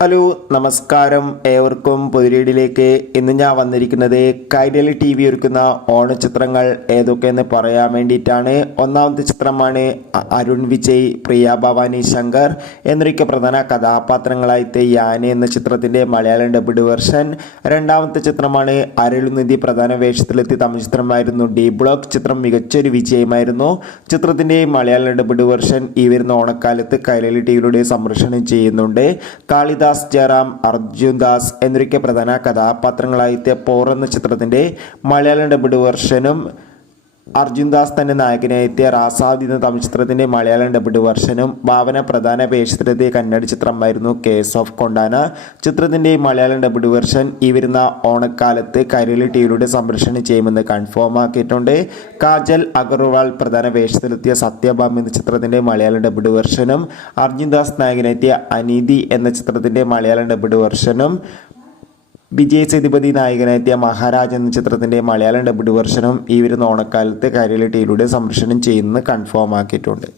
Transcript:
Hello നമസ്കാരം ഏവർക്കും പുതിരീടിലേക്ക് ഇന്ന് ഞാൻ വന്നിരിക്കുന്നത് കൈരളി ടി വി ഒരുക്കുന്ന ഓണചിത്രങ്ങൾ ഏതൊക്കെയെന്ന് പറയാൻ വേണ്ടിയിട്ടാണ്. ഒന്നാമത്തെ ചിത്രമാണ് അരുൺ വിജയ് പ്രിയ ഭവാനി ശങ്കർ എന്നൊരിക്ക പ്രധാന കഥാപാത്രങ്ങളായിട്ട് യാനി എന്ന ചിത്രത്തിന്റെ മലയാളം ഡബിഡ് വെർഷൻ. രണ്ടാമത്തെ ചിത്രമാണ് അരുൾനിധി പ്രധാന വേഷത്തിലെത്തിയ തമിഴ് ചിത്രമായിരുന്നു ഡി ബ്ലോക്ക്. ചിത്രം മികച്ചൊരു വിജയമായിരുന്നു. ചിത്രത്തിന്റെ മലയാളം ഡബിഡ് വെർഷൻ ഈ വരുന്ന ഓണക്കാലത്ത് കൈരളി ടി വിയിലൂടെ സംരക്ഷണം ചെയ്യുന്നുണ്ട്. കാളിദാസ് ജയറാം അർജുൻ ദാസ് എന്നിവയ്ക്ക് പ്രധാന കഥാപാത്രങ്ങളായിത്തെ പോർ എന്ന ചിത്രത്തിന്റെ മലയാളം ഡബിഡ് വെർഷനും അർജുൻ ദാസ് തന്നെ നായകനായെത്തിയ റാസാദ് എന്ന തമിഴ് ചിത്രത്തിന്റെ മലയാളം ഡബിഡ് വെർഷനും ഭാവന പ്രധാന വേഷത്തിലെത്തിയ കന്നഡ ചിത്രമായിരുന്നു കേസ് ഓഫ് കൊണ്ടാന ചിത്രത്തിന്റെ മലയാളം ഡബിഡ് വെർഷൻ ഈ വരുന്ന ഓണക്കാലത്ത് കരളി ടി വിയിലൂടെ സംപ്രേഷണം ചെയ്യുമെന്ന് കൺഫേം ആക്കിയിട്ടുണ്ട്. കാജൽ അഗർവാൾ പ്രധാന വേഷത്തിലെത്തിയ സത്യഭാം എന്ന ചിത്രത്തിന്റെ മലയാളം ഡബിഡ് വെർഷനും അർജുൻ ദാസ് നായകനെത്തിയ അനീതി എന്ന ചിത്രത്തിന്റെ മലയാളം ഡബിഡ് വെർഷനും വിജയ് സേതുപതി നായകനെത്തിയ മഹാരാജ് എന്ന ചിത്രത്തിന്റെ മലയാളം ഡബിഡ് വെർഷനും ഈ വരുന്ന ഓണക്കാലത്ത് കൈരളി ടിയിലൂടെ സംരക്ഷണം ചെയ്യുന്നത് കൺഫേം ആക്കിയിട്ടുണ്ട്.